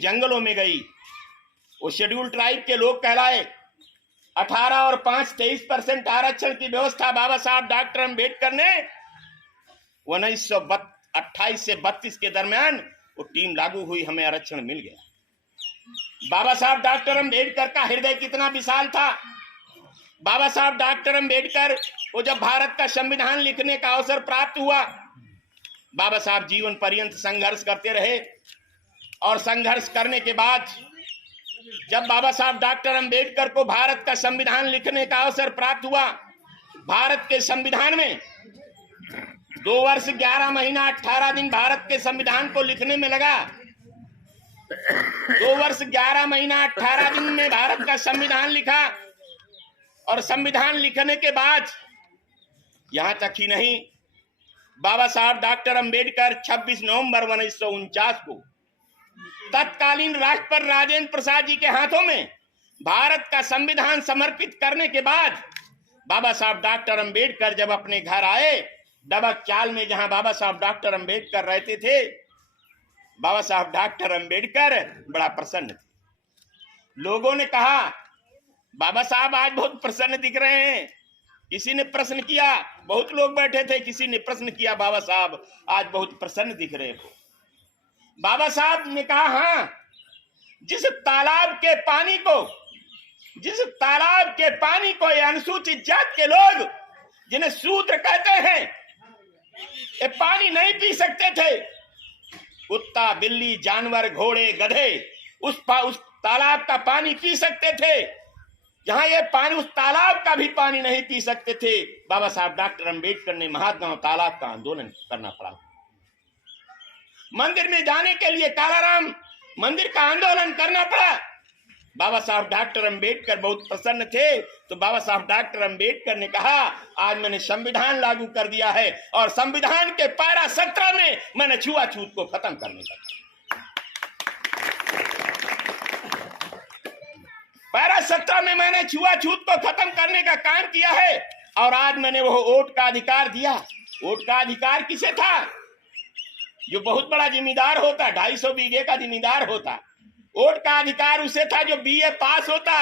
जंगलों में गई, वो शेड्यूल ट्राइब के लोग कहलाए। 18 और 5 23% आरक्षण की व्यवस्था बाबा साहब डॉक्टर अम्बेडकर ने 1928 से 32 के दरमियान वो टीम लागू हुई, हमें आरक्षण मिल गया। बाबा साहब डॉक्टर अम्बेडकर का हृदय कितना विशाल था। बाबा साहब डॉक्टर अम्बेडकर को जब भारत का संविधान लिखने का अवसर प्राप्त हुआ, बाबा साहब जीवन पर्यंत संघर्ष करते रहे और संघर्ष करने के बाद जब बाबा साहब डॉक्टर अम्बेडकर को भारत का संविधान लिखने का अवसर प्राप्त हुआ, भारत के संविधान में 2 वर्ष 11 महीना 18 दिन भारत के संविधान को लिखने में लगा। 2 वर्ष 11 महीना 18 दिन में भारत का संविधान लिखा और संविधान लिखने के बाद यहां तक ही नहीं, बाबा साहब डॉक्टर अम्बेडकर 26 नवंबर 1949 को तत्कालीन राष्ट्रपति राजेंद्र प्रसाद जी के हाथों में भारत का संविधान समर्पित करने के बाद बाबा साहब डॉक्टर अम्बेडकर जब अपने घर आए, डबक चाल में जहां बाबा साहब डॉक्टर अम्बेडकर रहते थे, बाबा साहब डॉक्टर अम्बेडकर बड़ा प्रसन्न थे। लोगों ने कहा, बाबा साहब आज बहुत प्रसन्न दिख रहे हैं। किसी ने प्रश्न किया, बहुत लोग बैठे थे, किसी ने प्रश्न किया, बाबा साहब आज बहुत प्रसन्न दिख रहे हो। बाबा साहब ने कहा, हाँ, जिस तालाब के पानी को ये अनुसूचित जात के लोग जिन्हें शूद्र कहते हैं, ये पानी नहीं पी सकते थे। कुत्ता, बिल्ली, जानवर, घोड़े, गधे उस तालाब का पानी पी सकते थे, जहां ये पानी उस तालाब का भी पानी नहीं पी सकते थे। बाबा साहब डॉक्टर अम्बेडकर ने महागांव तालाब का आंदोलन करना पड़ा। मंदिर में जाने के लिए कालाराम मंदिर का आंदोलन करना पड़ा। बाबा साहब डॉक्टर अम्बेडकर बहुत प्रसन्न थे, तो बाबा साहब डॉक्टर अम्बेडकर ने कहा, आज मैंने संविधान लागू कर दिया है और संविधान के पैरा 17 में मैंने छुआछूत को खत्म करने का, पैरा 17 में मैंने छुआछूत को खत्म करने का काम किया है। और आज मैंने वो वोट का अधिकार दिया। वोट का अधिकार किसे था? जो बहुत बड़ा जिम्मेदार होता, 250 बीघे का जिम्मेदार होता। वोट का अधिकार उसे था जो बीए पास होता।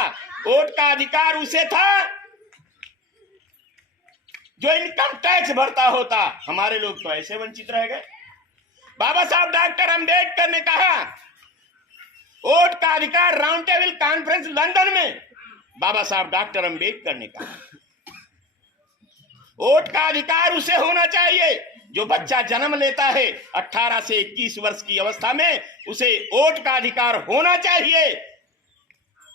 वोट का अधिकार उसे था जो इनकम टैक्स भरता होता। हमारे लोग तो ऐसे वंचित रह गए। बाबा साहब डॉक्टर अम्बेडकर ने कहा, वोट का अधिकार राउंड टेबल कॉन्फ्रेंस लंदन में बाबा साहब डॉक्टर अम्बेडकर ने कहा, वोट का अधिकार उसे होना चाहिए जो बच्चा जन्म लेता है 18 से 21 वर्ष की अवस्था में, उसे वोट का अधिकार होना चाहिए।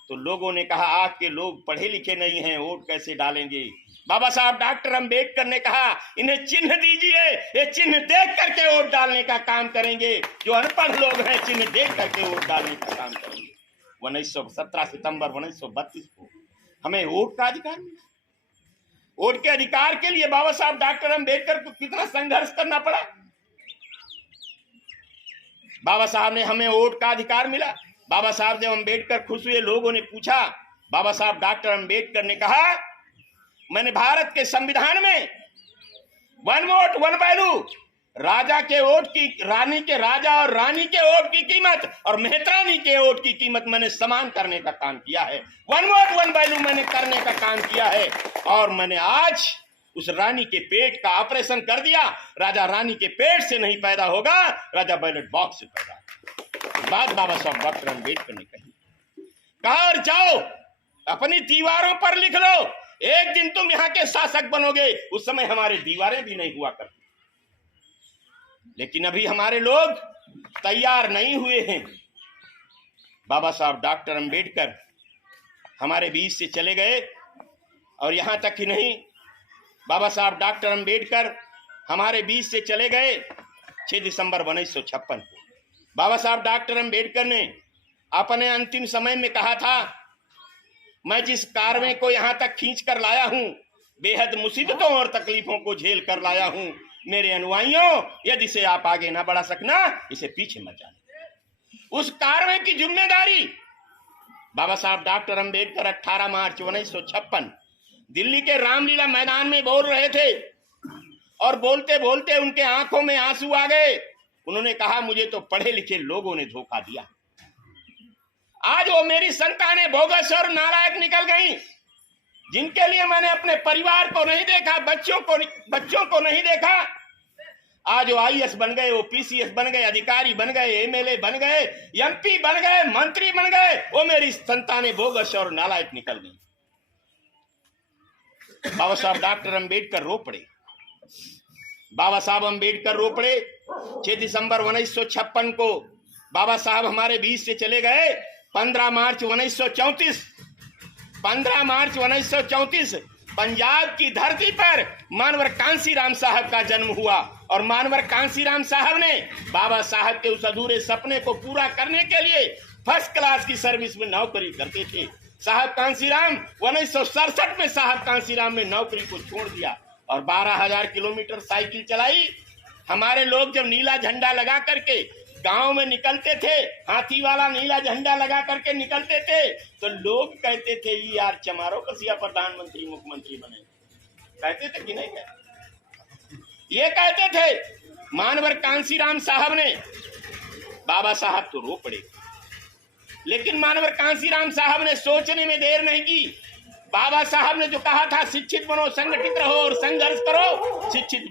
तो लोगों ने कहा, आपके लोग पढ़े लिखे नहीं हैं, वोट कैसे डालेंगे? बाबा साहब डॉक्टर अम्बेडकर ने कहा, इन्हें चिन्ह दीजिए, ये चिन्ह देख करके वोट डालने का काम करेंगे। जो अनपढ़ लोग हैं, चिन्ह देख करके वोट डालने का काम करेंगे। 17 सितंबर 1932 को हमें वोट का अधिकार मिला। वोट के अधिकार के लिए बाबा साहब डॉक्टर अम्बेडकर को कितना संघर्ष करना पड़ा। बाबा साहब ने हमें वोट का अधिकार मिला। बाबा साहब जब अम्बेडकर खुश हुए, लोगों ने पूछा, बाबा साहब डॉक्टर अम्बेडकर ने कहा, मैंने भारत के संविधान में 1 वोट 1 वैल्यू, राजा के वोट की, रानी के राजा और रानी के वोट की कीमत और मेहतरानी के वोट की कीमत मैंने समान करने का काम किया है। 1 वोट 1 वैल्यू मैंने करने का काम किया है। और मैंने आज उस रानी के पेट का ऑपरेशन कर दिया। राजा रानी के पेट से नहीं पैदा होगा, राजा बैलेट बॉक्स से पैदा होगा। बात बाबा साहब डॉक्टर अम्बेडकर ने कही। कहा, और जाओ अपनी दीवारों पर लिख लो, एक दिन तुम यहाँ के शासक बनोगे। उस समय हमारे दीवारें भी नहीं हुआ करती, लेकिन अभी हमारे लोग तैयार नहीं हुए हैं। बाबा साहब डॉक्टर अम्बेडकर हमारे बीच से चले गए। और यहां तक ही नहीं, बाबा साहब डॉक्टर अम्बेडकर हमारे बीच से चले गए 6 दिसंबर 1956 को। बाबा साहब डॉक्टर अम्बेडकर ने अपने अंतिम समय में कहा था, मैं जिस कारवे को यहां तक खींच कर लाया हूं, बेहद मुसीबतों और तकलीफों को झेल कर लाया हूं। मेरे अनुयायियों, यदि इसे आप आगे ना बढ़ा सकना, इसे पीछे मत जाना। उस कारवे की जिम्मेदारी बाबा साहब डॉक्टर अम्बेडकर 18 मार्च 1956 दिल्ली के रामलीला मैदान में बोल रहे थे और बोलते बोलते उनके आंखों में आंसू आ गए। उन्होंने कहा, मुझे तो पढ़े लिखे लोगों ने धोखा दिया। आज वो मेरी संतानें बोगस और नालायक निकल गई, जिनके लिए मैंने अपने परिवार को नहीं देखा, बच्चों को नहीं देखा। आज वो आईएएस बन गए, वो पीसीएस बन गए, अधिकारी बन गए, एमएलए बन गए, एमपी बन गए, मंत्री बन गए। वो मेरी संतानें बोगस और नालायक निकल गई। बाबा साहब डॉक्टर अंबेडकर रो पड़े। बाबा साहब अंबेडकर रो पड़े। 6 दिसंबर 1956 को बाबा साहब हमारे बीच से चले गए। 15 मार्च 1934 पंजाब की धरती पर मानवर कांसीराम साहब का जन्म हुआ और मानवर कांसीराम साहब ने बाबा साहब के उस अधूरे सपने को पूरा करने के लिए फर्स्ट क्लास की सर्विस में नौकरी करते थे। साहब कांसीराम 1967 में साहब कांसीराम ने नौकरी को छोड़ दिया और 12,000 किलोमीटर साइकिल चलाई। हमारे लोग जब नीला झंडा लगा करके गांव में निकलते थे, हाथी वाला नीला झंडा लगा करके निकलते थे, तो लोग कहते थे यार चमारो कसिया प्रधानमंत्री मुख्यमंत्री बने। कहते थे कि नहीं कहते? ये कहते थे। मानवर कांसीराम साहब ने, बाबा साहब तो रो पड़े, लेकिन मानवर कांसीराम साहब ने सोचने में देर नहीं की। बाबा साहब ने जो कहा था शिक्षित बनो, संगठित रहो और संघर्ष करो, शिक्षित